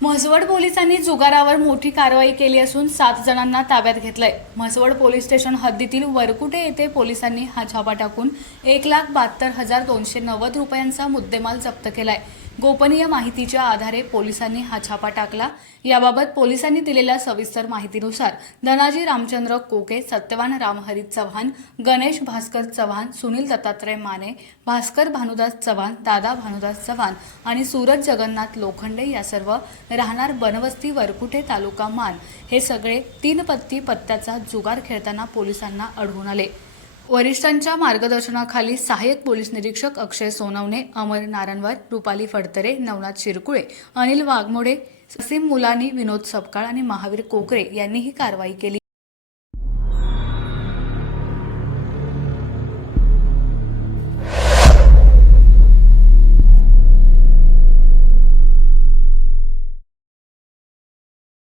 म्हसवड पोलिसांनी जुगारावर मोठी कारवाई केली असून 7 जणांना ताब्यात घेतलंय। म्हसवड पोलीस स्टेशन हद्दीतील वरकुटे येथे पोलिसांनी हा छापा टाकून 1,72,290 रुपयांचा मुद्देमाल जप्त केलाय। गोपनीय माहितीच्या आधारे पोलिसांनी हा छापा टाकला। याबाबत पोलिसांनी दिलेल्या सविस्तर माहितीनुसार धनाजी रामचंद्र कोके, सत्यवान रामहरी चव्हाण, गणेश भास्कर चव्हाण, सुनील दत्तात्रय माने, भास्कर भानुदास चव्हाण, दादा भानुदास चव्हाण आणि सूरज जगन्नाथ लोखंडे या सर्व राहणार बनवस्ती वरकुटे तालुका मान हे सगळे 3 पत्ती पत्त्याचा जुगार खेळताना पोलिसांना आढळून आले। वरिष्ठांच्या मार्गदर्शनाखाली सहाय्यक पोलीस निरीक्षक अक्षय सोनवणे, अमर नारनवर, रुपाली फडतरे, नवनाथ शिरकुळे, अनिल वाघमोडे, ससीम मुलानी, विनोद सपकाळ आणि महावीर कोकरे यांनी ही कारवाई केली।